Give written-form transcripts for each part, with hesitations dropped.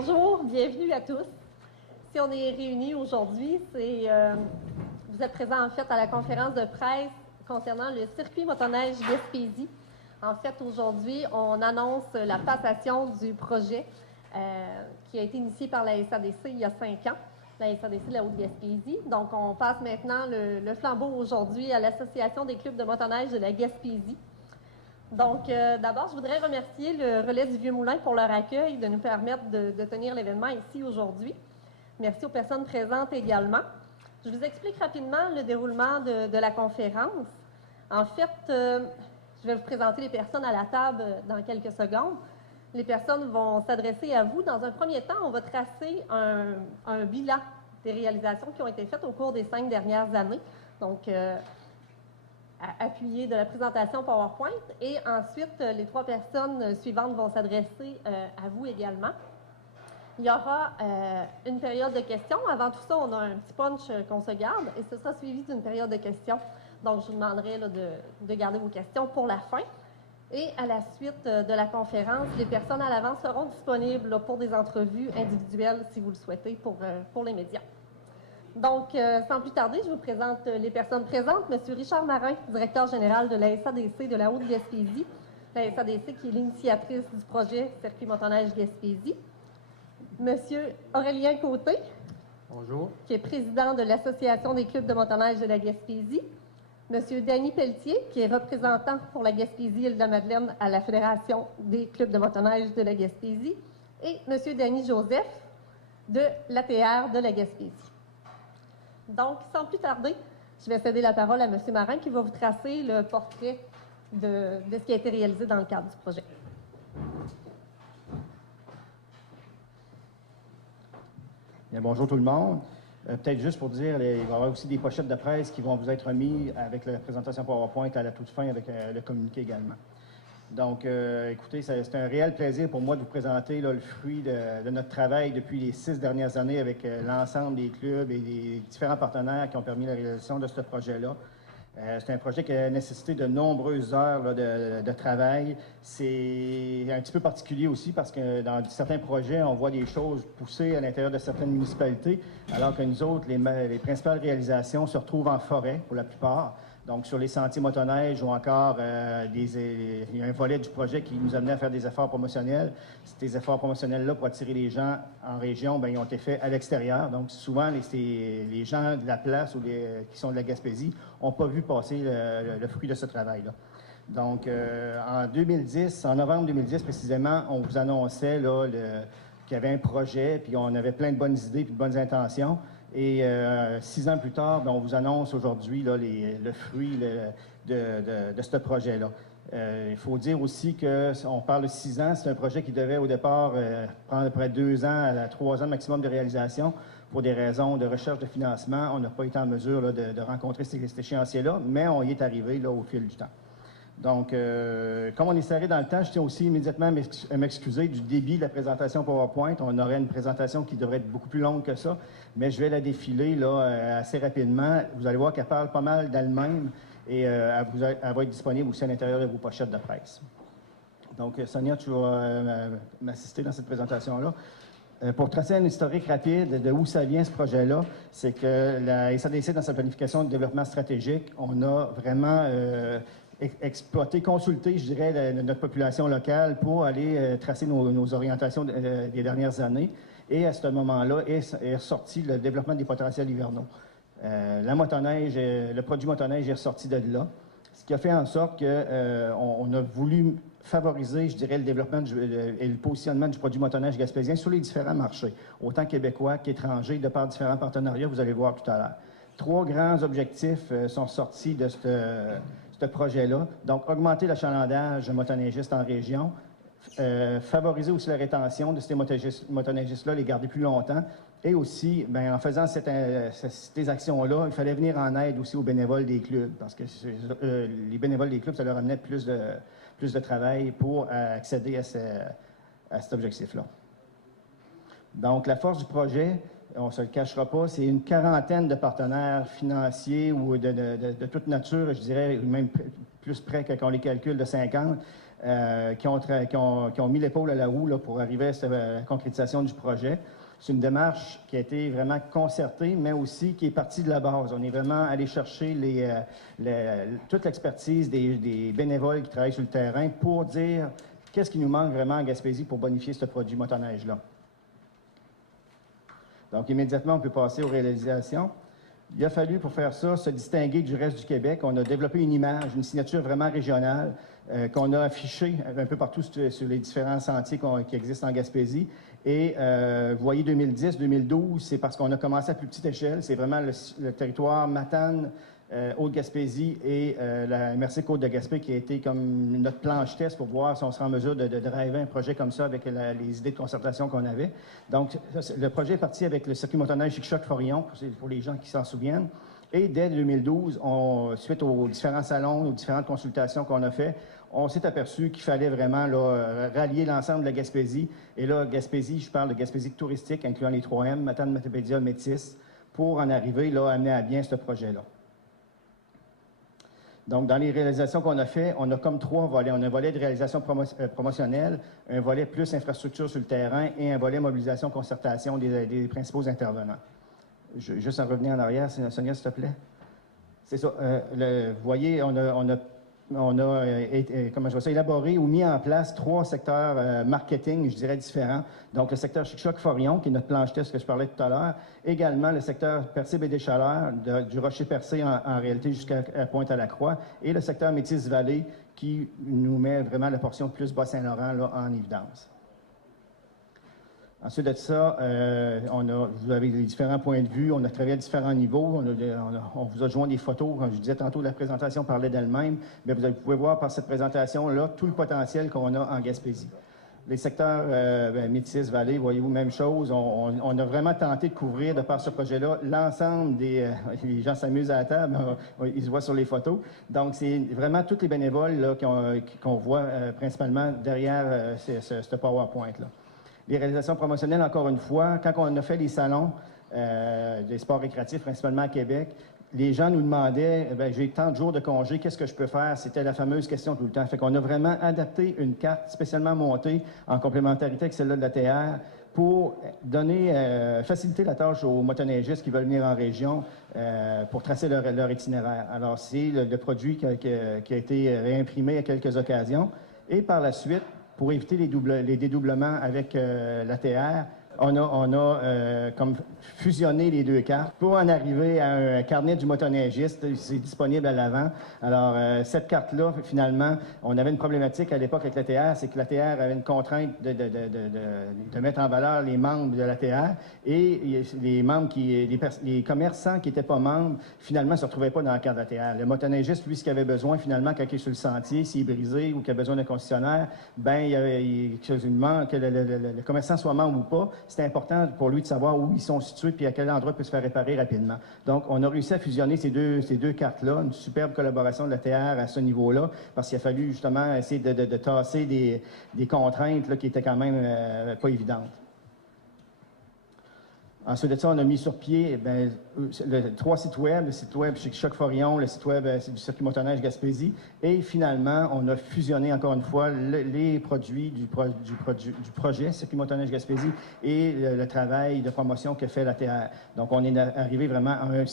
Bonjour, bienvenue à tous. Si on est réunis aujourd'hui, vous êtes présents en fait à la conférence de presse concernant le circuit motoneige Gaspésie. En fait, aujourd'hui, on annonce la passation du projet qui a été initié par la SADC il y a 5 ans, la SADC de la Haute-Gaspésie. Donc, on passe maintenant le flambeau aujourd'hui à l'Association des clubs de motoneige de la Gaspésie. Donc, d'abord, je voudrais remercier le Relais du Vieux-Moulin pour leur accueil, de nous permettre de tenir l'événement ici aujourd'hui. Merci aux personnes présentes également. Je vous explique rapidement le déroulement de la conférence. En fait, je vais vous présenter les personnes à la table dans quelques secondes. Les personnes vont s'adresser à vous. Dans un premier temps, on va tracer un bilan des réalisations qui ont été faites au cours des 5 dernières années. Donc, appuyé de la présentation PowerPoint. Et ensuite, les 3 personnes suivantes vont s'adresser à vous également. Il y aura une période de questions. Avant tout ça, on a un petit punch qu'on se garde et ce sera suivi d'une période de questions. Donc, je vous demanderai là, de garder vos questions pour la fin. Et à la suite de la conférence, les personnes à l'avant seront disponibles là, pour des entrevues individuelles, si vous le souhaitez, pour les médias. Donc, sans plus tarder, je vous présente les personnes présentes. Monsieur Richard Marin, directeur général de la SADC de la Haute-Gaspésie. La SADC qui est l'initiatrice du projet Circuit motoneige Gaspésie. Monsieur Aurélien Côté. Bonjour. Qui est président de l'Association des clubs de motoneige de la Gaspésie. Monsieur Danny Pelletier, qui est représentant pour la Gaspésie-Île-de-la-Madeleine à la Fédération des clubs de motoneige de la Gaspésie. Et Monsieur Danny Joseph de l'ATR de la Gaspésie. Donc, sans plus tarder, je vais céder la parole à M. Marin qui va vous tracer le portrait de ce qui a été réalisé dans le cadre du projet. Bien, bonjour tout le monde. Peut-être juste pour dire, il va y avoir aussi des pochettes de presse qui vont vous être remises avec la présentation PowerPoint à la toute fin avec le communiqué également. Donc, écoutez, c'est un réel plaisir pour moi de vous présenter là, le fruit de notre travail depuis les 6 dernières années avec l'ensemble des clubs et les différents partenaires qui ont permis la réalisation de ce projet-là. C'est un projet qui a nécessité de nombreuses heures là, de travail. C'est un petit peu particulier aussi parce que dans certains projets, on voit des choses poussées à l'intérieur de certaines municipalités, alors que nous autres, les principales réalisations se retrouvent en forêt pour la plupart. Donc, sur les sentiers motoneige ou encore, il y a un volet du projet qui nous amenait à faire des efforts promotionnels. Ces efforts promotionnels-là, pour attirer les gens en région, bien, ils ont été faits à l'extérieur. Donc, souvent, les gens de la place ou qui sont de la Gaspésie n'ont pas vu passer le fruit de ce travail-là. Donc, en novembre 2010 précisément, on vous annonçait là, qu'il y avait un projet, puis on avait plein de bonnes idées puis de bonnes intentions. Et 6 ans plus tard, bien, on vous annonce aujourd'hui là, le fruit de ce projet-là. Il faut dire aussi qu'on parle de 6 ans, c'est un projet qui devait au départ prendre à peu près 2 ans à 3 ans maximum de réalisation. Pour des raisons de recherche de financement, on n'a pas été en mesure là, de rencontrer cet échéancier-là, mais on y est arrivé là, au fil du temps. Donc, comme on est serré dans le temps, je tiens aussi immédiatement à m'excuser du débit de la présentation PowerPoint. On aurait une présentation qui devrait être beaucoup plus longue que ça, mais je vais la défiler là, assez rapidement. Vous allez voir qu'elle parle pas mal d'elle-même et elle va être disponible aussi à l'intérieur de vos pochettes de presse. Donc, Sonia, tu vas m'assister dans cette présentation-là. Pour tracer un historique rapide de où ça vient ce projet-là, c'est que la SADC, dans sa planification de développement stratégique, on a vraiment exploiter, consulter, je dirais, notre population locale pour aller tracer nos orientations des dernières années. Et à ce moment-là, est ressorti le développement des potentiels hivernaux. La motoneige, le produit motoneige est ressorti de là, ce qui a fait en sorte qu'on a voulu favoriser, je dirais, le développement et le positionnement du produit motoneige gaspésien sur les différents marchés, autant québécois qu'étrangers, de par différents partenariats, vous allez voir tout à l'heure. 3 grands objectifs sont sortis de ce projet-là. Donc, augmenter l'achalandage motoneigiste en région, favoriser aussi la rétention de ces motoneigistes-là, les garder plus longtemps, et aussi, bien, en faisant ces actions-là, il fallait venir en aide aussi aux bénévoles des clubs, parce que les bénévoles des clubs, ça leur amenait plus de travail pour accéder à cet objectif-là. Donc, la force du projet, on ne se le cachera pas, c'est une quarantaine de partenaires financiers ou de toute nature, je dirais, même plus près qu'on les calcule de 50, qui ont mis l'épaule à la roue là, pour arriver à la concrétisation du projet. C'est une démarche qui a été vraiment concertée, mais aussi qui est partie de la base. On est vraiment allé chercher toute l'expertise des bénévoles qui travaillent sur le terrain pour dire qu'est-ce qui nous manque vraiment en Gaspésie pour bonifier ce produit motoneige-là. Donc, immédiatement, on peut passer aux réalisations. Il a fallu, pour faire ça, se distinguer du reste du Québec. On a développé une image, une signature vraiment régionale qu'on a affichée un peu partout sur les différents sentiers qui existent en Gaspésie. Et vous voyez 2010-2012, c'est parce qu'on a commencé à plus petite échelle. C'est vraiment le territoire Matane, Haute-Gaspésie et la MRC Côte-de-Gaspé qui a été comme notre planche test pour voir si on serait en mesure de driver un projet comme ça avec les idées de concertation qu'on avait. Donc, le projet est parti avec le circuit motoneige Chic-Choc-Forillon, pour les gens qui s'en souviennent. Et dès 2012, suite aux différents salons, aux différentes consultations qu'on a fait, on s'est aperçu qu'il fallait vraiment là, rallier l'ensemble de la Gaspésie. Et là, Gaspésie, je parle de Gaspésie touristique, incluant les 3M, Matane, Matapédia, Métis, pour en arriver là, à amener à bien ce projet-là. Donc, dans les réalisations qu'on a fait, on a comme 3 volets. On a un volet de réalisation promotionnelle, un volet plus infrastructure sur le terrain et un volet mobilisation-concertation des principaux intervenants. Juste en revenir en arrière, Sonia, s'il te plaît. C'est ça. Vous voyez, on a comment je vais dire, élaboré ou mis en place 3 secteurs marketing, je dirais, différents. Donc, le secteur Chic-Choc-Forillon, qui est notre planche test que je parlais tout à l'heure. Également, le secteur Percé-Baie-des-Chaleurs, du Rocher-Percé en réalité jusqu'à Pointe-à-la-Croix. Et le secteur Métis-Vallée, qui nous met vraiment la portion plus Bas-Saint-Laurent là, en évidence. Ensuite de ça, vous avez les différents points de vue, on a travaillé à différents niveaux, on vous a joint des photos, comme je disais tantôt, la présentation parlait d'elle-même, mais vous pouvez voir par cette présentation-là tout le potentiel qu'on a en Gaspésie. Les secteurs Métis, Vallée, voyez-vous, même chose, on a vraiment tenté de couvrir, de par ce projet-là, l'ensemble des... les gens s'amusent à la table, ils se voient sur les photos. Donc, c'est vraiment tous les bénévoles qu'on voit principalement derrière ce PowerPoint-là. Les réalisations promotionnelles, encore une fois, quand on a fait les salons des sports récréatifs, principalement à Québec, les gens nous demandaient, j'ai tant de jours de congé, qu'est-ce que je peux faire? C'était la fameuse question tout le temps. Fait qu'on a vraiment adapté une carte spécialement montée en complémentarité avec celle-là de la TR pour faciliter la tâche aux motoneigistes qui veulent venir en région pour tracer leur itinéraire. Alors, c'est le produit qui a été réimprimé à quelques occasions. Et par la suite, pour éviter les dédoublements avec l'ATR, on a comme fusionné les 2 cartes pour en arriver à un carnet du motoneigiste. C'est disponible à l'avant. Alors, cette carte-là, finalement, on avait une problématique à l'époque avec l'ATR, c'est que l'ATR avait une contrainte de mettre en valeur les membres de l'ATR et les commerçants qui n'étaient pas membres, finalement, ne se retrouvaient pas dans la carte d'ATR. Le motoneigiste, lui, ce qu'il avait besoin, finalement, quand il est sur le sentier, s'il est brisé ou qu'il a besoin d'un concessionnaire, il demande que le commerçant soit membre ou pas. C'était important pour lui de savoir où ils sont situés et à quel endroit il peut se faire réparer rapidement. Donc, on a réussi à fusionner ces deux cartes-là, une superbe collaboration de la TR à ce niveau-là, parce qu'il a fallu justement essayer de tasser des contraintes là, qui étaient quand même pas évidentes. Ensuite de ça, on a mis sur pied 3 sites web, le site web Chic-Choc-Forillon, le site web du circuit motoneige Gaspésie. Et finalement, on a fusionné encore une fois les produits du projet circuit motoneige Gaspésie et le travail de promotion que fait la TR. Donc, on est arrivé vraiment à un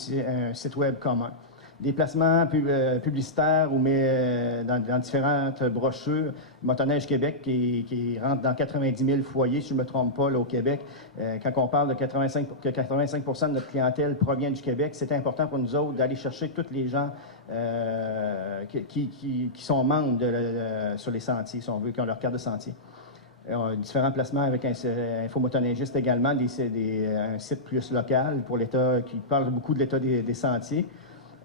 site web commun. Des placements publicitaires ou dans différentes brochures. Motoneige Québec qui rentre dans 90 000 foyers, si je ne me trompe pas, là, au Québec. Quand on parle de que 85 de notre clientèle provient du Québec, c'est important pour nous autres d'aller chercher tous les gens qui sont membres sur les sentiers, si on veut, qui ont leur carte de sentier. Différents placements avec Infomotoneigiste également, un site plus local pour l'État qui parle beaucoup de l'État des sentiers.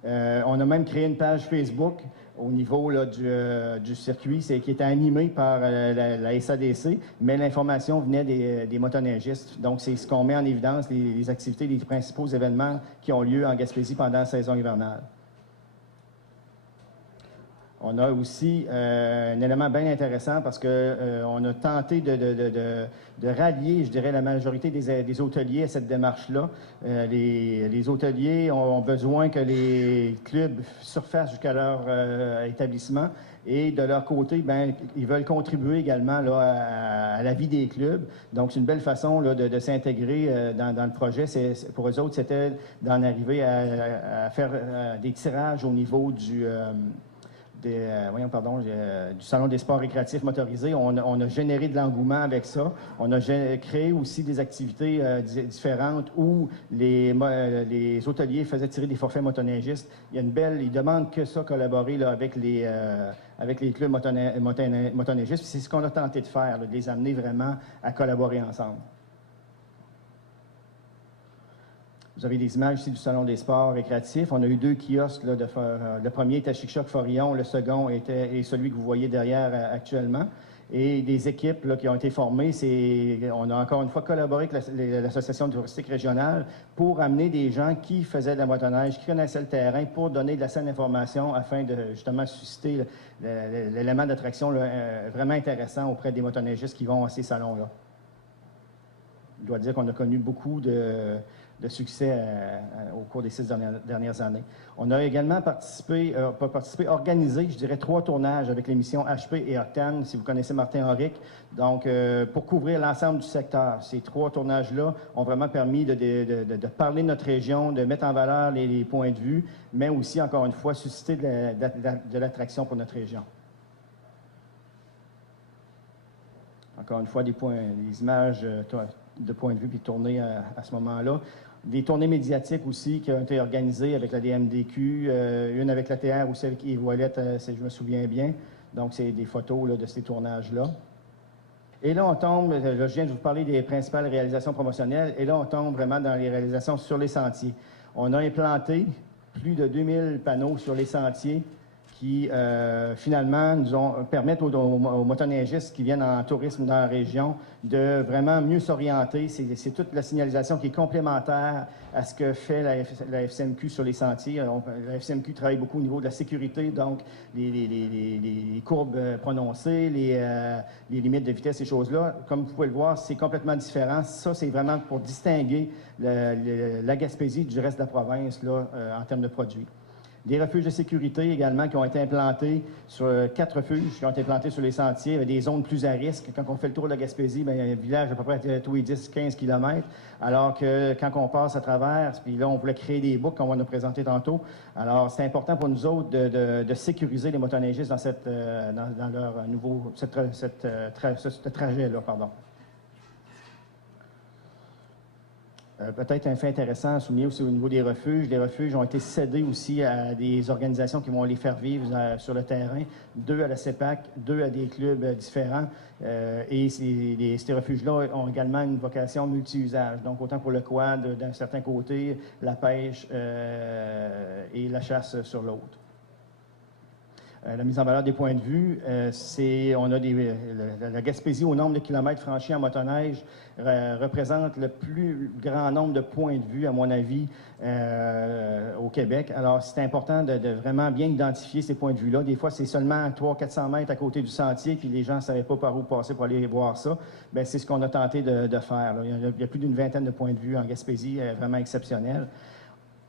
On a même créé une page Facebook au niveau là, du circuit qui était animée par la SADC, mais l'information venait des motoneigistes. Donc, c'est ce qu'on met en évidence, les activités, les principaux événements qui ont lieu en Gaspésie pendant la saison hivernale. On a aussi un élément bien intéressant parce qu'on a tenté de rallier, je dirais, la majorité des hôteliers à cette démarche-là. Les hôteliers ont besoin que les clubs surfassent jusqu'à leur établissement et de leur côté, bien, ils veulent contribuer également là, à la vie des clubs. Donc, c'est une belle façon là, de s'intégrer dans le projet. Pour eux autres, c'était d'en arriver à faire des tirages au niveau du Salon des sports récréatifs motorisés. On a généré de l'engouement avec ça. On a créé aussi des activités différentes où les hôteliers faisaient tirer des forfaits motoneigistes. Ils demandent que ça, collaborer là, avec les clubs motoneigistes. C'est ce qu'on a tenté de faire, là, de les amener vraiment à collaborer ensemble. Vous avez des images ici du Salon des sports récréatifs. On a eu 2 kiosques. Là, le premier était à Chic-Choc-Forillon. Le second est celui que vous voyez derrière actuellement. Et des équipes là, qui ont été formées. On a encore une fois collaboré avec l'Association touristique régionale pour amener des gens qui faisaient de la motoneige, qui connaissaient le terrain, pour donner de la saine information afin de justement susciter l'élément d'attraction vraiment intéressant auprès des motoneigistes qui vont à ces salons-là. Je dois dire qu'on a connu beaucoup de succès au cours des 6 dernières années. On a également organisé, je dirais, 3 tournages avec l'émission HP et Octane, si vous connaissez Martin Henrique, donc pour couvrir l'ensemble du secteur. Ces 3 tournages-là ont vraiment permis de parler de notre région, de mettre en valeur les points de vue, mais aussi, encore une fois, susciter de l'attraction pour notre région. Encore une fois, des images de points de vue puis tournées à ce moment-là. Des tournées médiatiques aussi qui ont été organisées avec la DMDQ, une avec l'ATR aussi avec Yves Ouellette, si je me souviens bien. Donc, c'est des photos là, de ces tournages-là. Et là, on tombe, là, je viens de vous parler des principales réalisations promotionnelles, et là, on tombe vraiment dans les réalisations sur les sentiers. On a implanté plus de 2000 panneaux sur les sentiers qui, finalement, permettent aux motoneigistes qui viennent en tourisme dans la région de vraiment mieux s'orienter. C'est toute la signalisation qui est complémentaire à ce que fait la FCMQ sur les sentiers. La FCMQ travaille beaucoup au niveau de la sécurité, donc les courbes prononcées, les limites de vitesse, ces choses-là. Comme vous pouvez le voir, c'est complètement différent. Ça, c'est vraiment pour distinguer la Gaspésie du reste de la province là, en termes de produits. Des refuges de sécurité également qui ont été implantés sur 4 refuges qui ont été implantés sur les sentiers avec des zones plus à risque. Quand on fait le tour de la Gaspésie, bien, il y a un village à peu près tous les 10-15 km, alors que quand on passe à travers, puis là, on voulait créer des boucles qu'on va nous présenter tantôt. Alors, c'est important pour nous autres de sécuriser les motoneigistes dans leur nouveau ce trajet-là, pardon. Peut-être un fait intéressant à souligner aussi au niveau des refuges. Les refuges ont été cédés aussi à des organisations qui vont les faire vivre sur le terrain. 2 à la CEPAC, 2 à des clubs différents. Et ces refuges-là ont également une vocation multi-usage. Donc, autant pour le quad d'un certain côté, la pêche et la chasse sur l'autre. La mise en valeur des points de vue, on a la Gaspésie au nombre de kilomètres franchis en motoneige représente le plus grand nombre de points de vue, à mon avis, au Québec. Alors, c'est important de vraiment bien identifier ces points de vue-là. Des fois, c'est seulement 300-400 mètres à côté du sentier, puis les gens ne savaient pas par où passer pour aller voir ça. Bien, c'est ce qu'on a tenté de faire, là. Il y a plus d'une vingtaine de points de vue en Gaspésie, vraiment exceptionnels.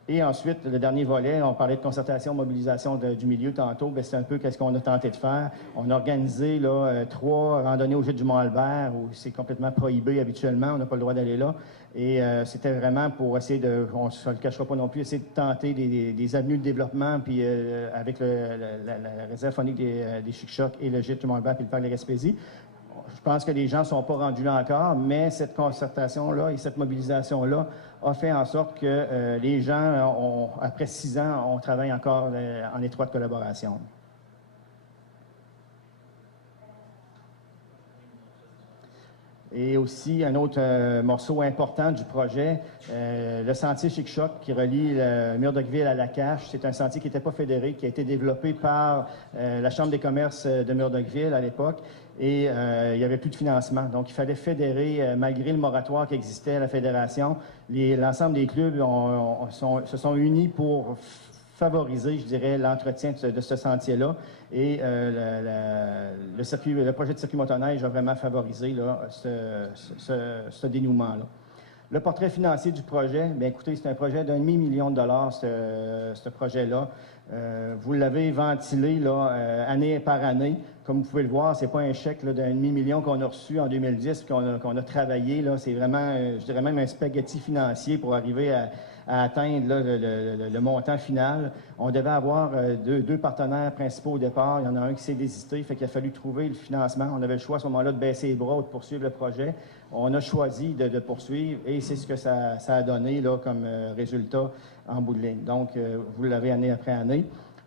Et ensuite, le dernier volet, on parlait de concertation, mobilisation du milieu tantôt. Bien, c'est un peu ce qu'on a tenté de faire. On a organisé là, 3 randonnées au Gîte du Mont-Albert, où c'est complètement prohibé habituellement, on n'a pas le droit d'aller là. Et c'était vraiment pour essayer on ne se le cachera pas non plus, essayer de tenter des avenues de développement, puis avec la réserve phonique des Chic-Chocs et le Gîte du Mont-Albert, puis le parc de la Gaspésie. Je pense que les gens ne sont pas rendus là encore, mais cette concertation-là et cette mobilisation-là a fait en sorte que les gens, après 6 ans, on travaille encore en étroite collaboration. Et aussi, un autre morceau important du projet, le sentier Chic-Choc qui relie le Murdochville à Lacache. C'est un sentier qui n'était pas fédéré, qui a été développé par la Chambre des commerces de Murdochville à l'époque. Et il n'y avait plus de financement. Donc, il fallait fédérer, malgré le moratoire qui existait à la fédération. L'ensemble des clubs se sont unis pour favoriser, je dirais, l'entretien de ce sentier-là. Et le projet de circuit motoneige a vraiment favorisé là, ce dénouement-là. Le portrait financier du projet, bien écoutez, c'est un projet d'1,5 million de dollars, ce projet-là. Vous l'avez ventilé là, année par année. Comme vous pouvez le voir, ce n'est pas un chèque d'1,5 million qu'on a reçu en 2010 qu'on a travaillé. C'est vraiment, je dirais même un spaghetti financier pour arriver à atteindre là, le montant final. On devait avoir deux partenaires principaux au départ. Il y en a un qui s'est désisté, fait qu'il a fallu trouver le financement. On avait le choix à ce moment-là de baisser les bras ou de poursuivre le projet. On a choisi de poursuivre et c'est ce que ça a donné là, comme résultat en bout de ligne. Donc, vous l'avez année après année.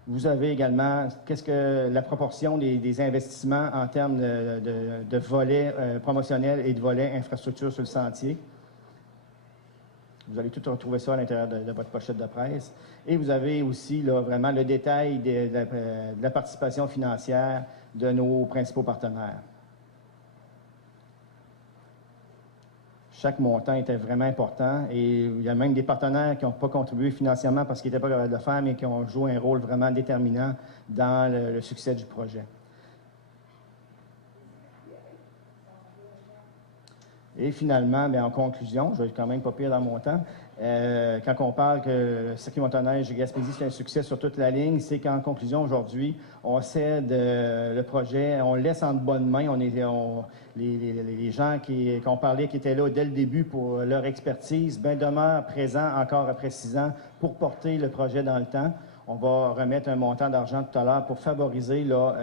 Vous avez également, qu'est-ce que la proportion des investissements en termes de volets promotionnels et de volets infrastructure sur le sentier. Vous allez tout retrouver ça à l'intérieur de votre pochette de presse. Et vous avez aussi là, vraiment le détail de la participation financière de nos principaux partenaires. Chaque montant était vraiment important et il y a même des partenaires qui n'ont pas contribué financièrement parce qu'ils n'étaient pas capables de le faire, mais qui ont joué un rôle vraiment déterminant dans le succès du projet. Et finalement, bien, en conclusion, je vais être quand même pas pire dans mon temps, quand on parle que le circuit motoneige de Gaspésie, c'est un succès sur toute la ligne, c'est qu'en conclusion, aujourd'hui, on cède le projet, on le laisse en de bonnes mains. Les gens qui ont parlé, qui étaient là dès le début pour leur expertise, bien demeurent présents encore après 6 ans pour porter le projet dans le temps. On va remettre un montant d'argent tout à l'heure pour favoriser là,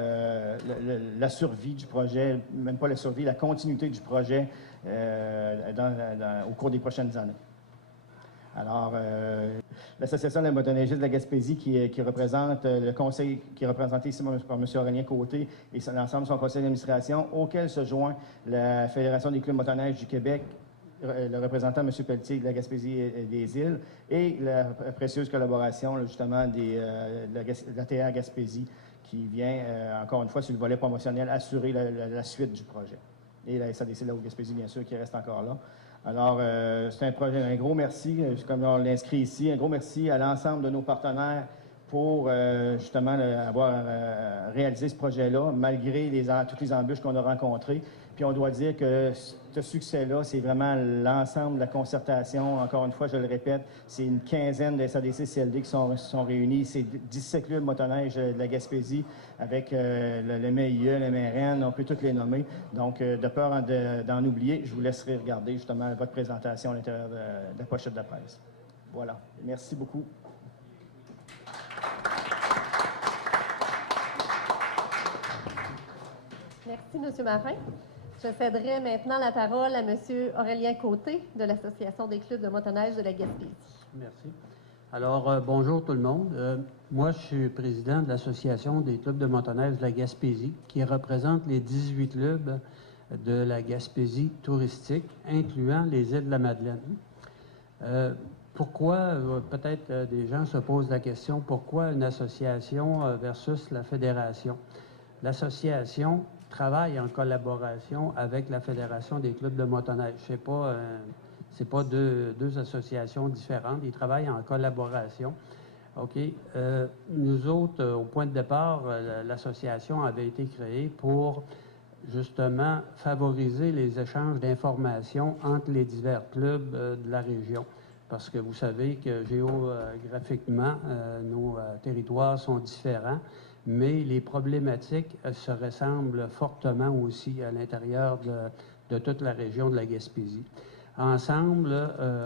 la survie du projet, même pas la survie, la continuité du projet au cours des prochaines années. Alors, l'Association de la motoneigistes de la Gaspésie qui représente le conseil, qui est représenté ici par M. Aurélien Côté et l'ensemble de son conseil d'administration, auquel se joint la Fédération des clubs motoneiges du Québec, le représentant M. Pelletier de la Gaspésie et des Îles, et la précieuse collaboration là, justement de la TA Gaspésie qui vient, encore une fois, sur le volet promotionnel, assurer la suite du projet. Et la SADC de la Haute-Gaspésie, bien sûr, qui reste encore là. Alors, c'est un projet, un gros merci, comme on l'inscrit ici, un gros merci à l'ensemble de nos partenaires pour justement avoir réalisé ce projet-là, malgré toutes les embûches qu'on a rencontrées. Puis on doit dire que ce succès-là, c'est vraiment l'ensemble de la concertation. Encore une fois, je le répète, c'est une quinzaine de SADC-CLD qui sont réunis. C'est 17 clubs motoneiges de la Gaspésie avec le MIE, le MRN, on peut tous les nommer. Donc, de peur d'en oublier, je vous laisserai regarder justement votre présentation à l'intérieur de la pochette de presse. Voilà. Merci beaucoup. Merci, M. Marin. Je céderai maintenant la parole à M. Aurélien Côté de l'Association des clubs de motoneige de la Gaspésie. Merci. Alors, bonjour tout le monde. Moi, je suis président de l'Association des clubs de motoneige de la Gaspésie, qui représente les 18 clubs de la Gaspésie touristique, incluant les îles de la Madeleine. Pourquoi, peut-être des gens se posent la question, pourquoi une association versus la fédération? L'association travaille en collaboration avec la Fédération des clubs de motoneige. C'est pas deux associations différentes. Ils travaillent en collaboration. OK. Nous autres, au point de départ, l'association avait été créée pour justement favoriser les échanges d'informations entre les divers clubs de la région. Parce que vous savez que géographiquement, nos territoires sont différents, mais les problématiques se ressemblent fortement aussi à l'intérieur de toute la région de la Gaspésie. Ensemble,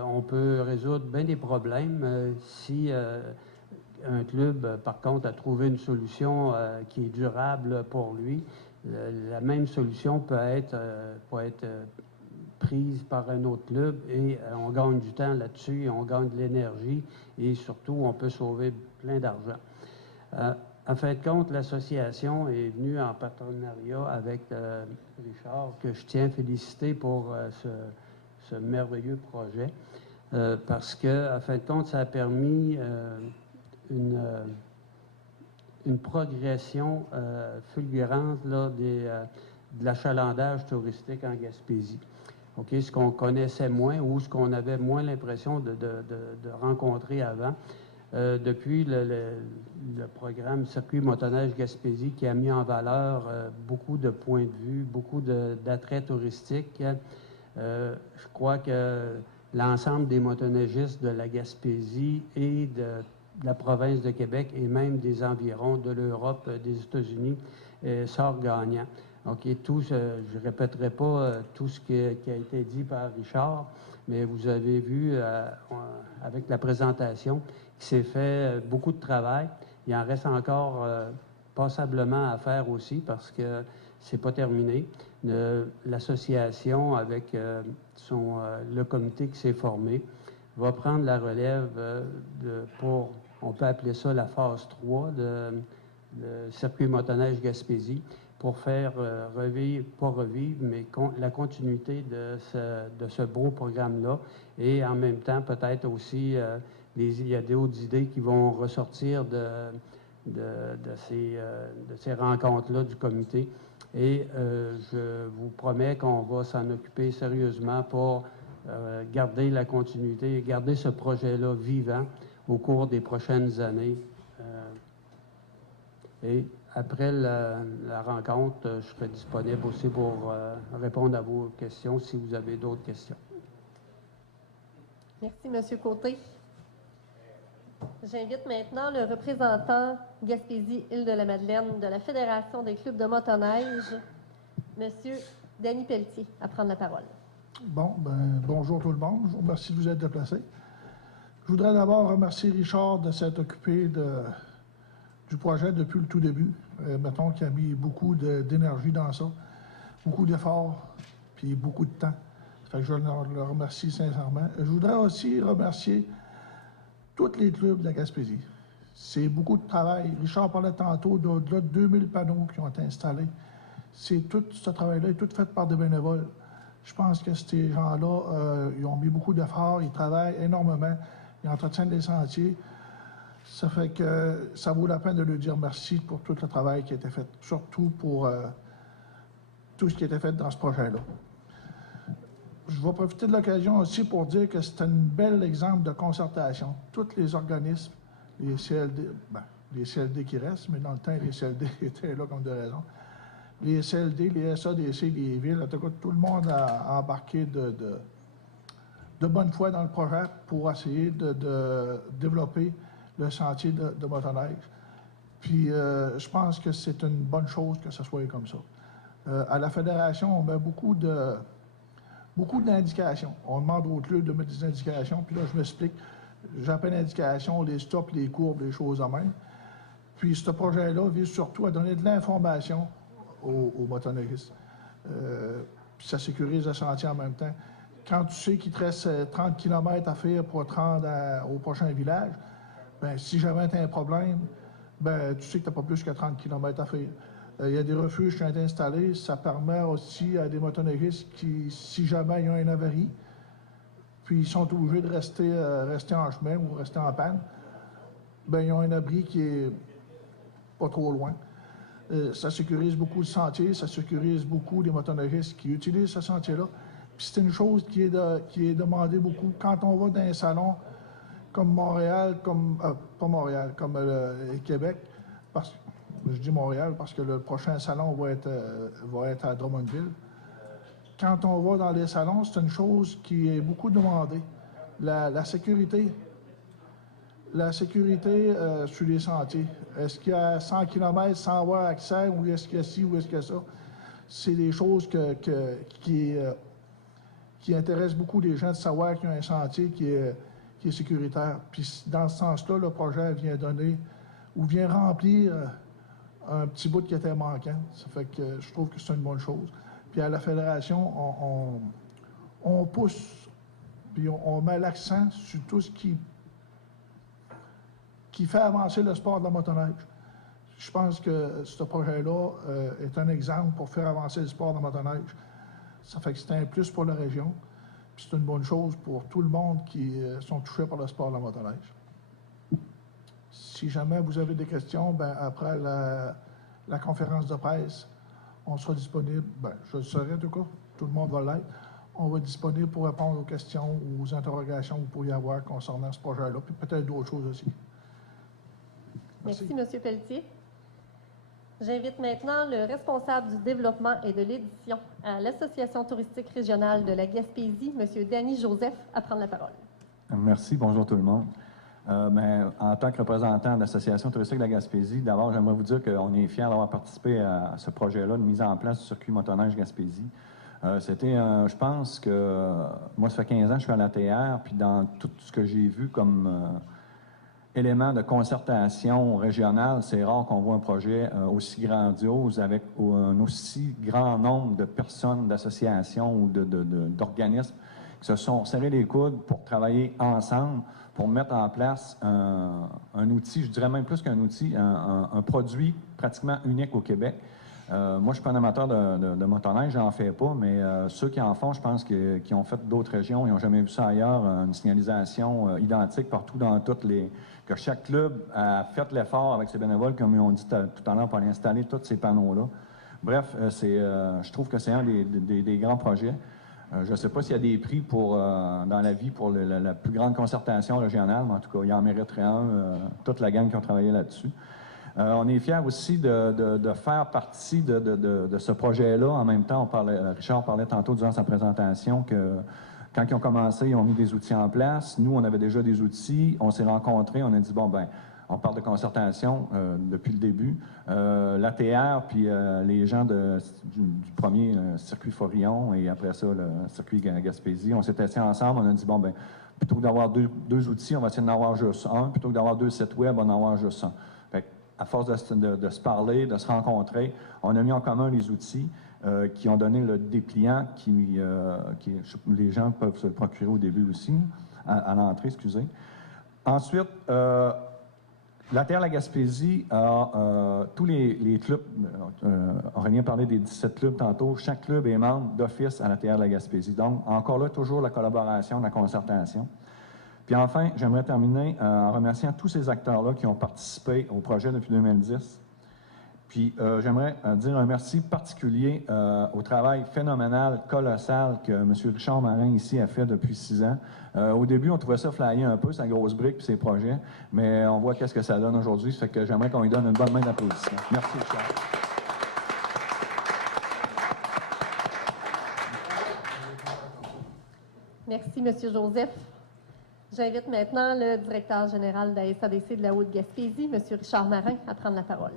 on peut résoudre bien des problèmes si un club, par contre, a trouvé une solution qui est durable pour lui. La même solution peut être prise par un autre club et on gagne du temps là-dessus, on gagne de l'énergie et surtout, on peut sauver plein d'argent. En fin de compte, l'association est venue en partenariat avec Richard, que je tiens à féliciter pour ce merveilleux projet, parce que, en fin de compte, ça a permis une progression fulgurante là, de l'achalandage touristique en Gaspésie. Okay, ce qu'on connaissait moins ou ce qu'on avait moins l'impression de rencontrer avant. depuis le programme Circuit motoneige Gaspésie qui a mis en valeur beaucoup de points de vue, beaucoup d'attraits touristiques. Je crois que l'ensemble des motoneigistes de la Gaspésie et de la province de Québec et même des environs de l'Europe, des États-Unis, sort gagnant. OK, je ne répéterai pas tout ce qui a été dit par Richard, mais vous avez vu avec la présentation qu'il s'est fait beaucoup de travail. Il en reste encore passablement à faire aussi parce que c'est pas terminé. L'association avec le comité qui s'est formé va prendre la relève pour, on peut appeler ça la phase 3 de circuit motoneige Gaspésie, pour faire revivre, pas revivre, mais la continuité de ce beau programme-là. Et en même temps, peut-être aussi, il y a d'autres idées qui vont ressortir de ces rencontres-là du comité. Et je vous promets qu'on va s'en occuper sérieusement pour garder la continuité, garder ce projet-là vivant au cours des prochaines années. Et après la rencontre, je serai disponible aussi pour répondre à vos questions si vous avez d'autres questions. Merci, M. Côté. J'invite maintenant le représentant Gaspésie-Île-de-la-Madeleine de la Fédération des clubs de motoneige, M. Danny Pelletier, à prendre la parole. Bon, bonjour tout le monde. Je vous remercie de vous être déplacés. Je voudrais d'abord remercier Richard de s'être occupé du projet depuis le tout début. Mettons qu'il a mis beaucoup d'énergie dans ça, beaucoup d'efforts, puis beaucoup de temps. Ça fait que je le remercie sincèrement. Je voudrais aussi remercier tous les clubs de la Gaspésie. C'est beaucoup de travail. Richard parlait tantôt d'au-delà de 2000 panneaux qui ont été installés. Tout ce travail-là est tout fait par des bénévoles. Je pense que ces gens-là, ils ont mis beaucoup d'efforts, ils travaillent énormément, ils entretiennent des sentiers. Ça fait que ça vaut la peine de leur dire merci pour tout le travail qui a été fait, surtout pour tout ce qui a été fait dans ce projet-là. Je vais profiter de l'occasion aussi pour dire que c'est un bel exemple de concertation. Tous les organismes, les CLD, les CLD qui restent, mais dans le temps, les CLD étaient là comme de raison. Les CLD, les SADC, les villes, en tout cas, tout le monde a embarqué de bonne foi dans le projet pour essayer de développer le sentier de motoneige. Puis, je pense que c'est une bonne chose que ce soit comme ça. À la Fédération, on met beaucoup d'indications. On demande aux clubs de mettre des indications, puis là, je m'explique. J'appelle indications, les stops, les courbes, les choses en même. Puis, ce projet-là vise surtout à donner de l'information aux motoneigistes. Puis, ça sécurise le sentier en même temps. Quand tu sais qu'il te reste 30 km à faire pour te rendre au prochain village, bien, si jamais tu as un problème, bien, tu sais que tu n'as pas plus que 30 km à faire. Il y a des refuges qui ont été installés. Ça permet aussi à des motoneigistes qui, si jamais ils ont une avarie, puis ils sont obligés de rester en chemin ou rester en panne, bien, ils ont un abri qui est pas trop loin. Ça sécurise beaucoup le sentier, ça sécurise beaucoup les motoneigistes qui utilisent ce sentier-là. Puis c'est une chose qui est demandée beaucoup. Quand on va dans un salon comme Montréal, pas Montréal, comme Québec, je dis Montréal parce que le prochain salon va être à Drummondville. Quand on va dans les salons, c'est une chose qui est beaucoup demandée. La sécurité. La sécurité sur les sentiers. Est-ce qu'il y a 100 km sans avoir accès, ou est-ce qu'il y a ci, ou est-ce qu'il y a ça? C'est des choses qui intéressent beaucoup les gens de savoir qu'il y a un sentier qui est sécuritaire. Puis dans ce sens-là, le projet vient remplir un petit bout qui était manquant. Ça fait que je trouve que c'est une bonne chose. Puis à la Fédération, on pousse, puis on met l'accent sur tout ce qui fait avancer le sport de la motoneige. Je pense que ce projet-là est un exemple pour faire avancer le sport de la motoneige. Ça fait que c'est un plus pour la région, puis c'est une bonne chose pour tout le monde qui sont touchés par le sport de la motoneige. Si jamais vous avez des questions, bien, après la conférence de presse, on sera disponible, bien, je le serai en tout cas, tout le monde va l'être. On va être disponible pour répondre aux questions ou aux interrogations que vous pourriez avoir concernant ce projet-là, puis peut-être d'autres choses aussi. Merci, M. Pelletier. J'invite maintenant le responsable du développement et de l'édition à l'Association touristique régionale de la Gaspésie, M. Danny Joseph, à prendre la parole. Merci. Bonjour tout le monde. En tant que représentant de l'Association touristique de la Gaspésie, d'abord, j'aimerais vous dire qu'on est fiers d'avoir participé à ce projet-là de mise en place du circuit motoneige Gaspésie. Je pense que moi, ça fait 15 ans que je suis à l'ATR, puis dans tout ce que j'ai vu comme élément de concertation régionale, c'est rare qu'on voit un projet aussi grandiose avec un aussi grand nombre de personnes, d'associations ou d'organismes qui se sont serrés les coudes pour travailler ensemble, pour mettre en place un outil, je dirais même plus qu'un outil, un produit pratiquement unique au Québec. Moi, je ne suis pas un amateur de motoneige, j'en fais pas, mais ceux qui en font, je pense qu'ils ont fait d'autres régions, ils n'ont jamais vu ça ailleurs, une signalisation identique partout dans toutes les... que chaque club a fait l'effort avec ses bénévoles, comme ils ont dit tout à l'heure, pour aller installer tous ces panneaux-là. Bref, je trouve que c'est un des grands projets. Je ne sais pas s'il y a des prix dans la vie pour la plus grande concertation régionale, mais en tout cas, il y en mériterait un, toute la gang qui ont travaillé là-dessus. On est fiers aussi de faire partie de ce projet-là. En même temps, Richard parlait tantôt durant sa présentation que quand ils ont commencé, ils ont mis des outils en place. Nous, on avait déjà des outils. On s'est rencontrés. On a dit, bon, ben, on parle de concertation depuis le début. L'ATR, puis les gens du premier circuit Forillon et après ça, le circuit Gaspésie, on s'est assis ensemble. On a dit, bon, ben, plutôt que d'avoir deux outils, on va essayer d'en avoir juste un. Plutôt que d'avoir 2 sites web, on va en avoir juste un. À force de se parler, de se rencontrer, on a mis en commun les outils qui ont donné le dépliant les gens peuvent se le procurer au début aussi, à l'entrée, excusez. Ensuite, l'ATR La Gaspésie tous les clubs, Aurélien parlait des 17 clubs tantôt, chaque club est membre d'office à l'ATR La Gaspésie. Donc, encore là, toujours la collaboration, la concertation. Puis enfin, j'aimerais terminer en remerciant tous ces acteurs-là qui ont participé au projet depuis 2010. Puis j'aimerais dire un merci particulier au travail phénoménal, colossal que M. Richard Marin ici a fait depuis 6 ans. Au début, on trouvait ça flyer un peu, sa grosse brique puis ses projets, mais on voit qu'est-ce que ça donne aujourd'hui. Ça fait que j'aimerais qu'on lui donne une bonne main d'applaudissement. Merci, Richard. Merci, M. Joseph. J'invite maintenant le directeur général de la SADC de la Haute-Gaspésie, M. Richard Marin, à prendre la parole.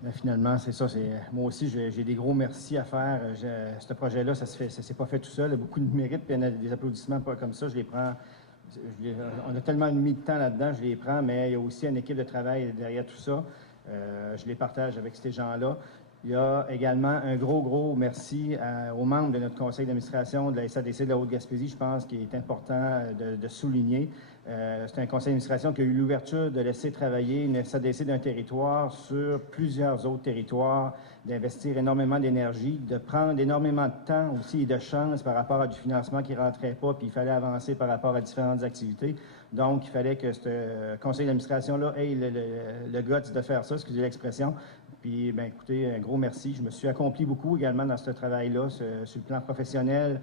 Bien, finalement, c'est ça. Moi aussi, j'ai des gros merci à faire. Ce projet-là, ça s'est pas fait tout seul. Il y a beaucoup de mérite, puis il y a des applaudissements pas comme ça. Je les prends. On a tellement mis de temps là-dedans, je les prends, mais il y a aussi une équipe de travail derrière tout ça. Je les partage avec ces gens-là. Il y a également un gros merci aux membres de notre conseil d'administration de la SADC de la Haute-Gaspésie, je pense qu'il est important de souligner. C'est un conseil d'administration qui a eu l'ouverture de laisser travailler une SADC d'un territoire sur plusieurs autres territoires, d'investir énormément d'énergie, de prendre énormément de temps aussi et de chance par rapport à du financement qui ne rentrait pas, puis il fallait avancer par rapport à différentes activités. Donc, il fallait que ce conseil d'administration-là ait le guts de faire ça, excusez l'expression. Puis, bien, écoutez, un gros merci. Je me suis accompli beaucoup également dans ce travail-là, sur le plan professionnel.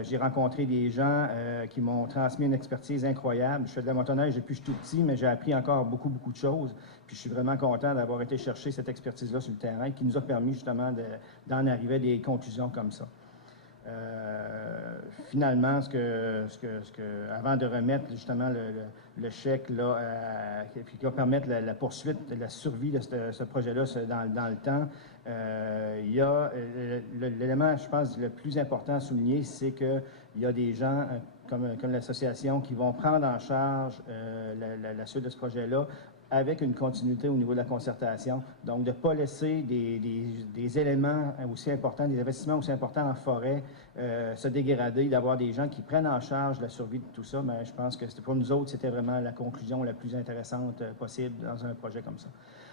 J'ai rencontré des gens qui m'ont transmis une expertise incroyable. Je fais de la motoneige depuis que je suis tout petit, mais j'ai appris encore beaucoup de choses. Puis, je suis vraiment content d'avoir été chercher cette expertise-là sur le terrain qui nous a permis justement d'en arriver à des conclusions comme ça. Finalement, avant de remettre justement le chèque là, qui va permettre la poursuite, la survie de ce projet-là dans le temps, il y a l'élément, je pense, le plus important à souligner, c'est qu'il y a des gens comme l'association qui vont prendre en charge la suite de ce projet-là avec une continuité au niveau de la concertation. Donc, de ne pas laisser des éléments aussi importants, des investissements aussi importants en forêt se dégrader, d'avoir des gens qui prennent en charge la survie de tout ça. Mais je pense que pour nous autres, c'était vraiment la conclusion la plus intéressante possible dans un projet comme ça.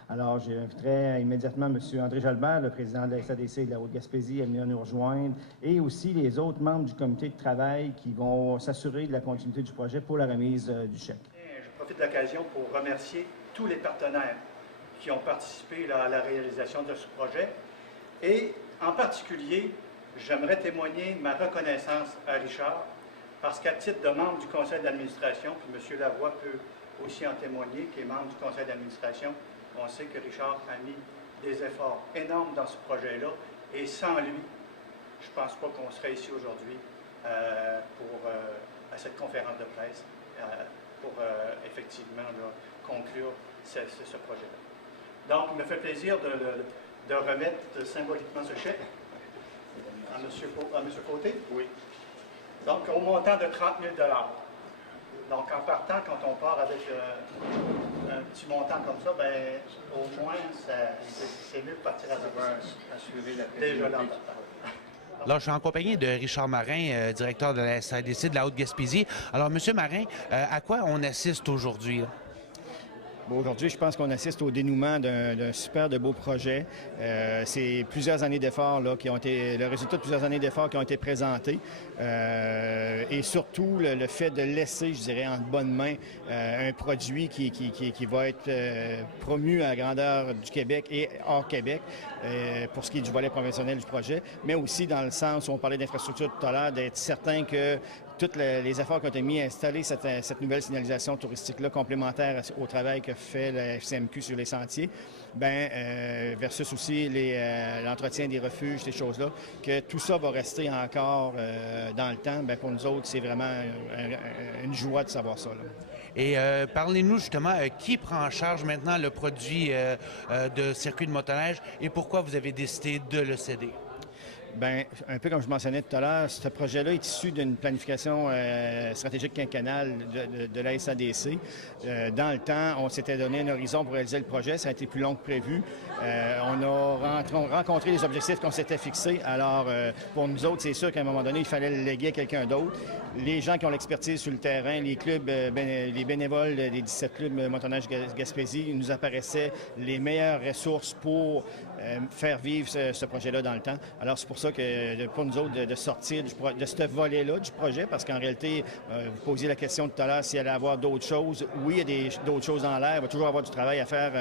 Alors, j'inviterai immédiatement M. André Jalbert, le président de la SADC de la Haute-Gaspésie, à venir nous rejoindre, et aussi les autres membres du comité de travail qui vont s'assurer de la continuité du projet pour la remise du chèque. Je profite de l'occasion pour remercier tous les partenaires qui ont participé à la réalisation de ce projet. Et en particulier, j'aimerais témoigner ma reconnaissance à Richard, parce qu'à titre de membre du conseil d'administration, puis M. Lavoie peut aussi en témoigner, qui est membre du conseil d'administration. On sait que Richard a mis des efforts énormes dans ce projet-là, et sans lui, je ne pense pas qu'on serait ici aujourd'hui à cette conférence de presse pour effectivement conclure ce projet-là. Donc, il me fait plaisir de remettre symboliquement ce chèque à M. Côté. Oui. Donc, au montant de 30 000 $. Donc, en partant, quand on part avec un petit montant comme ça, ben, au moins, c'est mieux de partir avec ça. Assurer la pérennité. Alors, je suis en compagnie de Richard Marin, directeur de la SADC de la Haute-Gaspésie. Alors, M. Marin, à quoi on assiste aujourd'hui, là? Bon, aujourd'hui, je pense qu'on assiste au dénouement d'un super de beau projet. C'est plusieurs années d'efforts qui ont été, le résultat de plusieurs années d'efforts qui ont été présentés. Et surtout, le fait de laisser, je dirais, en bonne main un produit qui va être promu à la grandeur du Québec et hors Québec pour ce qui est du volet professionnel du projet, mais aussi dans le sens où on parlait d'infrastructure tout à l'heure, d'être certain que tous les efforts qui ont été mis à installer cette nouvelle signalisation touristique-là, complémentaire au travail que fait la FCMQ sur les sentiers, versus aussi l'entretien des refuges, ces choses-là, que tout ça va rester encore dans le temps, pour nous autres, c'est vraiment une joie de savoir ça, là. Et parlez-nous justement, qui prend en charge maintenant le produit de circuit de motoneige et pourquoi vous avez décidé de le céder? Bien, un peu comme je mentionnais tout à l'heure, ce projet-là est issu d'une planification stratégique quinquennale de la SADC. Dans le temps, on s'était donné un horizon pour réaliser le projet. Ça a été plus long que prévu. On a rencontré les objectifs qu'on s'était fixés. Alors, pour nous autres, c'est sûr qu'à un moment donné, il fallait le léguer à quelqu'un d'autre. Les gens qui ont l'expertise sur le terrain, les clubs, les bénévoles des 17 clubs motoneige Gaspésie, nous apparaissaient les meilleures ressources pour faire vivre ce projet-là dans le temps. Alors, c'est pour ça que pour nous autres, de sortir de ce volet-là du projet, parce qu'en réalité, vous posiez la question tout à l'heure s'il allait y avoir d'autres choses. Oui, il y a d'autres choses dans l'air. Il va toujours avoir du travail à faire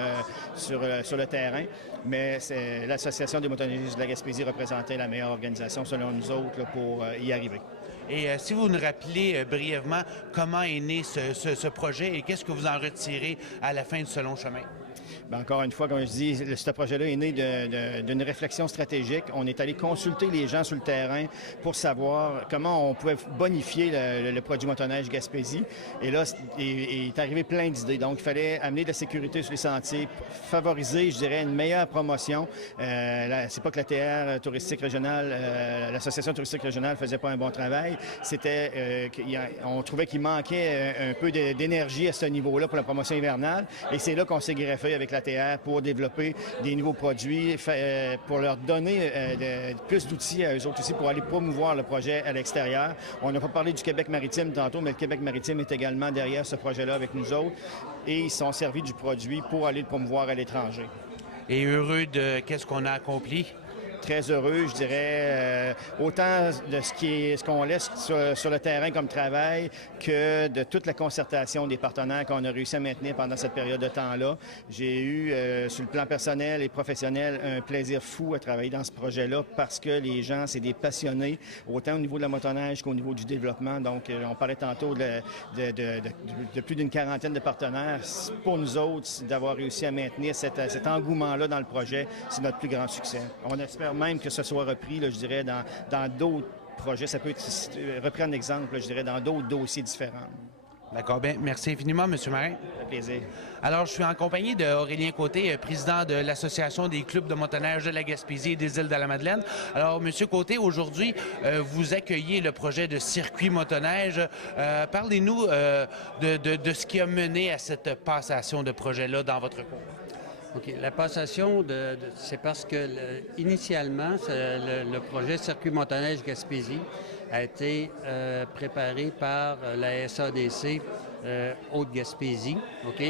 sur le terrain, mais l'Association des motoneigistes de la Gaspésie représentait la meilleure organisation, selon nous autres, là, pour y arriver. Et si vous nous rappelez brièvement comment est né ce projet et qu'est-ce que vous en retirez à la fin de ce long chemin? Bien, encore une fois, comme je dis, ce projet-là est né d'une réflexion stratégique. On est allé consulter les gens sur le terrain pour savoir comment on pouvait bonifier le produit motoneige Gaspésie. Et là, il est arrivé plein d'idées. Donc, il fallait amener de la sécurité sur les sentiers, favoriser, je dirais, une meilleure promotion. C'est pas que la TR touristique régionale, l'Association touristique régionale faisait pas un bon travail. C'était on trouvait qu'il manquait un peu d'énergie à ce niveau-là pour la promotion hivernale. Et c'est là qu'on s'est greffé avec la TR pour développer des nouveaux produits, pour leur donner plus d'outils à eux autres aussi pour aller promouvoir le projet à l'extérieur. On n'a pas parlé du Québec maritime tantôt, mais le Québec maritime est également derrière ce projet-là avec nous autres et ils sont servis du produit pour aller le promouvoir à l'étranger. Et heureux de qu'est-ce qu'on a accompli? Très heureux, je dirais, autant de ce qu'on laisse sur le terrain comme travail que de toute la concertation des partenaires qu'on a réussi à maintenir pendant cette période de temps-là. J'ai eu, sur le plan personnel et professionnel, un plaisir fou à travailler dans ce projet-là parce que les gens, c'est des passionnés, autant au niveau de la motoneige qu'au niveau du développement. Donc, on parlait tantôt de plus d'une quarantaine de partenaires. Pour nous autres, d'avoir réussi à maintenir cet engouement-là dans le projet, c'est notre plus grand succès. On espère même que ce soit repris, là, je dirais, dans d'autres projets. Ça peut être repris en exemple, là, je dirais, dans d'autres dossiers différents. D'accord. Bien, merci infiniment, M. Marin. Ça fait plaisir. Alors, je suis en compagnie d'Aurélien Côté, président de l'Association des clubs de motoneige de la Gaspésie et des Îles-de-la-Madeleine. Alors, M. Côté, aujourd'hui, vous accueillez le projet de circuit motoneige. Parlez-nous de ce qui a mené à cette passation de projet-là dans votre cours. OK. La passation, c'est parce que initialement, le projet Circuit motoneige Gaspésie a été préparé par la SADC Haute-Gaspésie, OK?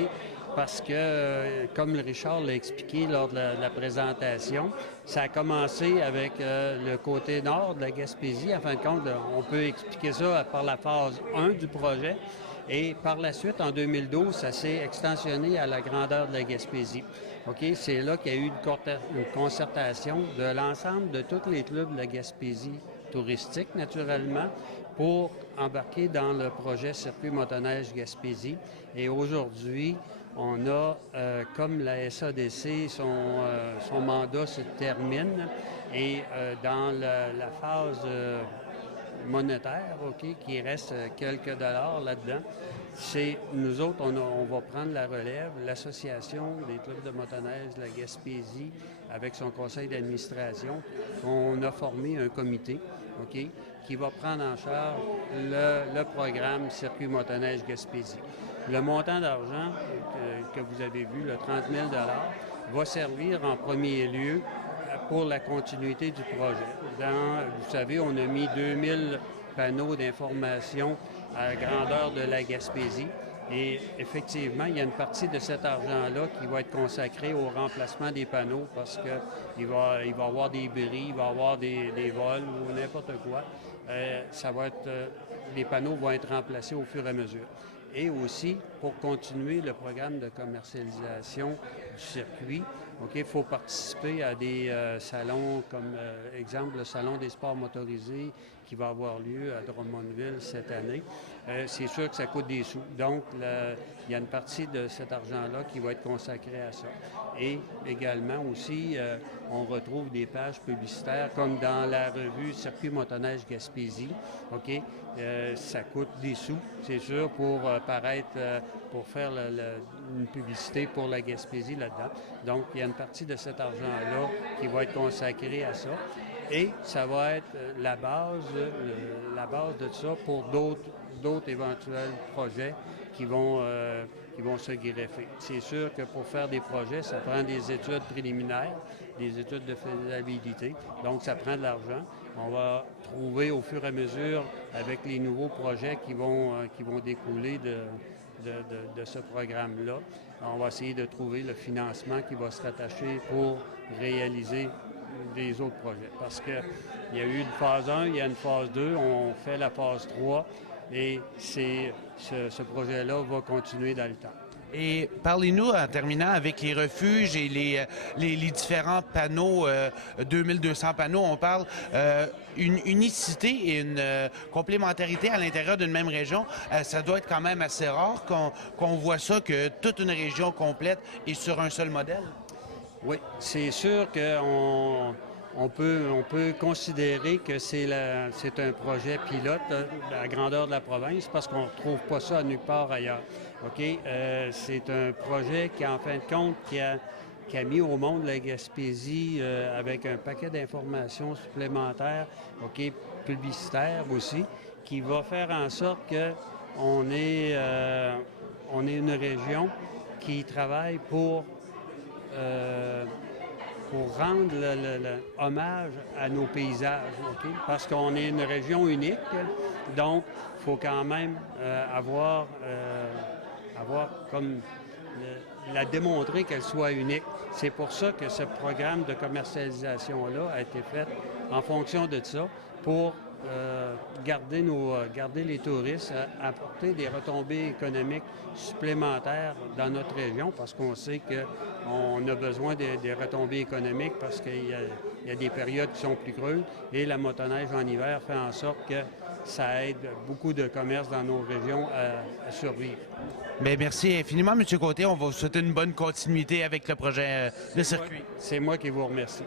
Parce que, comme Richard l'a expliqué lors de la présentation, ça a commencé avec le côté nord de la Gaspésie. En fin de compte, on peut expliquer ça par la phase 1 du projet. Et par la suite, en 2012, ça s'est extensionné à la grandeur de la Gaspésie. OK? C'est là qu'il y a eu une concertation de l'ensemble de tous les clubs de la Gaspésie touristique, naturellement, pour embarquer dans le projet Circuit motoneige Gaspésie. Et aujourd'hui, on a, comme la SADC, son mandat se termine et dans la phase monétaire, OK, qui reste quelques dollars là-dedans, c'est nous autres, on va prendre la relève, l'Association des clubs de motoneige de la Gaspésie, avec son conseil d'administration, on a formé un comité, OK, qui va prendre en charge le programme Circuit motoneige Gaspésie. Le montant d'argent que vous avez vu, le 30 000 va servir en premier lieu pour la continuité du projet. Vous savez, on a mis 2000 panneaux d'information à la grandeur de la Gaspésie. Et effectivement, il y a une partie de cet argent-là qui va être consacrée au remplacement des panneaux parce qu'il va y avoir des bris, il va y avoir des vols ou n'importe quoi. Les panneaux vont être remplacés au fur et à mesure. Et aussi, pour continuer le programme de commercialisation du circuit, OK, il faut participer à des salons comme, exemple, le Salon des sports motorisés qui va avoir lieu à Drummondville cette année. C'est sûr que ça coûte des sous. Donc, il y a une partie de cet argent-là qui va être consacrée à ça. Et également aussi, on retrouve des pages publicitaires comme dans la revue Circuit motoneige Gaspésie. OK? Ça coûte des sous, c'est sûr, pour paraître, pour faire une publicité pour la Gaspésie là-dedans. Donc, il y a une partie de cet argent-là qui va être consacrée à ça. Et ça va être la base de ça pour d'autres éventuels projets qui vont se greffer. C'est sûr que pour faire des projets, ça prend des études préliminaires, des études de faisabilité. Donc, ça prend de l'argent. On va trouver au fur et à mesure, avec les nouveaux projets qui vont découler de ce programme-là, on va essayer de trouver le financement qui va se rattacher pour réaliser des autres projets. Parce qu'il y a eu une phase 1, il y a une phase 2, on fait la phase 3 et ce projet-là va continuer dans le temps. Et parlez-nous, en terminant, avec les refuges et les différents panneaux, 2200 panneaux, on parle une unicité et une complémentarité à l'intérieur d'une même région. Ça doit être quand même assez rare qu'on voit ça, que toute une région complète est sur un seul modèle. Oui, c'est sûr qu'on peut considérer que c'est un projet pilote à la grandeur de la province parce qu'on ne retrouve pas ça nulle part ailleurs. OK? C'est un projet qui, en fin de compte, qui a mis au monde la Gaspésie avec un paquet d'informations supplémentaires, OK, publicitaires aussi, qui va faire en sorte qu'on est une région qui travaille pour rendre hommage à nos paysages, OK? Parce qu'on est une région unique, donc il faut quand même avoir comme la démontrer qu'elle soit unique. C'est pour ça que ce programme de commercialisation-là a été fait en fonction de ça pour garder les touristes, apporter des retombées économiques supplémentaires dans notre région parce qu'on sait qu'on a besoin des retombées économiques parce qu'il y a des périodes qui sont plus creuses et la motoneige en hiver fait en sorte que ça aide beaucoup de commerces dans nos régions à survivre. Bien, merci infiniment, M. Côté. On va vous souhaiter une bonne continuité avec le projet de circuit. C'est moi qui vous remercie.